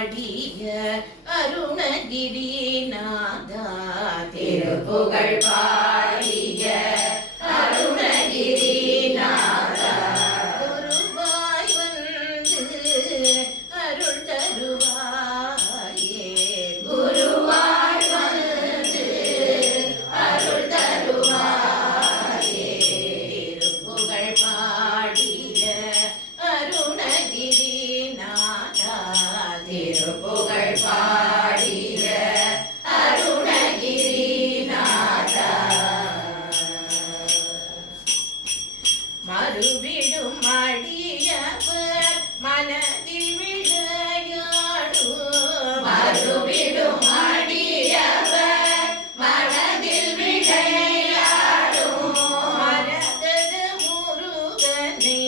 ஆடிய அருணகிரிநாதா திருப்புகழ் பாடிய அருணகிரிநாதா குருவாய் வந்து அருள் தருவாயே குருவாய் வந்து அருள் தருவாயே திருப்புகழ் பாடிய அருணகிரிநாதா திருப்புகழ் பாடிய அருணகிரிநாதா மறுவிடும் அடியவர் மனதில் விளையாடும் மறுவிடும் அடியவர் மனதில் விளையாடும் மரகத முருகனை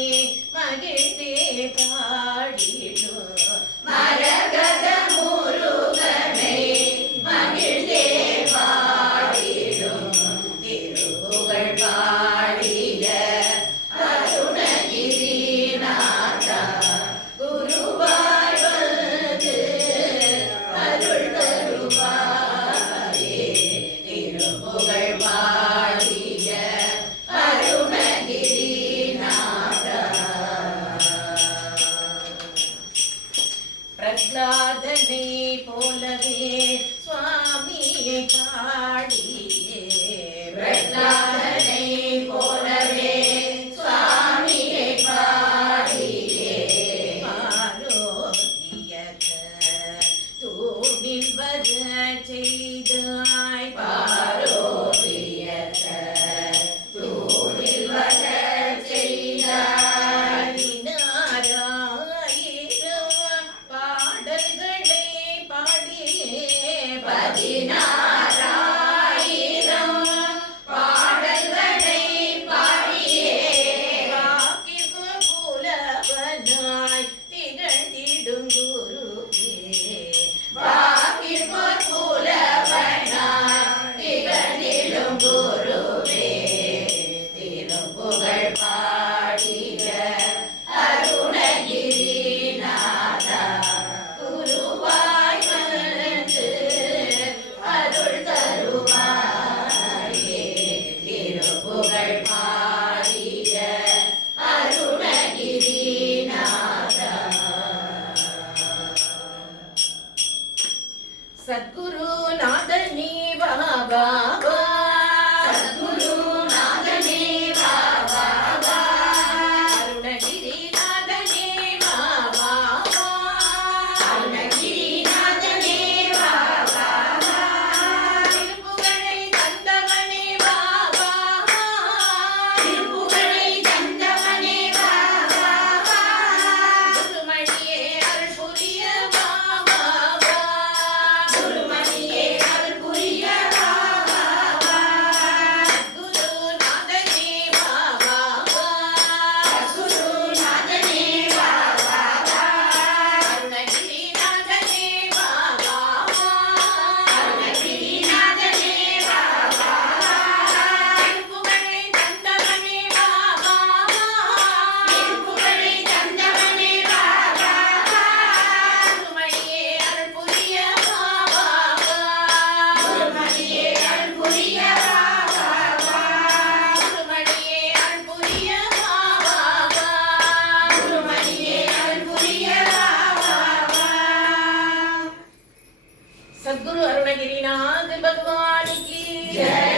மகிழ்ந்தே பாடிடும் மரகத முருகனை மகிழ்ந்தே பாடிடும் திருப்புகழ் பாடிய அருணகிரிநாதா குருவாய் வந்து அருள் தருவாயே திருப்புகழ் பாடிய அருணகிரிநாதா பிரகலாதனை போலவே சுவாமியை பாடியே பிரகலாதனை போலவே சுவாமியை பாடியே பாரோகியத தூணில் வர செய்தாய் பாரோகியத தூணில் வர செய்தாய் பதினாறாயிரம் பாடல்களை பாடியே பதினாறாயிரம் பாடல்களை பாடியே வாக்கிப புலவனாய் திகழ்ந்திடும் குருவே வாக்கிப புலவனாய் திகழ்ந்திடும் குருவே திருப்புகழ் பாடிய அருணகிரிநாதா குருவாய் வந்து அருள் தருவாயே திருப்புகழ் பாடிய அருணகிரிநாதா சத்குரு நாதனே பாபா சத்குரு நாதனே பாபா அருணகிரிநாதனே பாபா அருணகிரிநாதனே பாபா திருப்புகழை தந்தவனே பாபா திருப்புகழை தந்தவனே பாபா குருமணியே அருள் புரிய பாபா குருமணியே அருள் புரிய பாபா குருநாதனே பாபா குருநாதனே பாபா அருணகிரிநாதனே பாபா அருணகிரிநாதனே பாபா திருப்புகழை தந்தவனே பாபா திருப்புகழை தந்தவனே பாபா குருமணியே அருள் புரிய பாபா குருமணியே அருள் புரிய பாபா குருமணியே அருள் புரிய பாபா குருமணியே அருள் புரிய பாபா सद्गुरु अरुणगिरिनाथ भगवान की जय।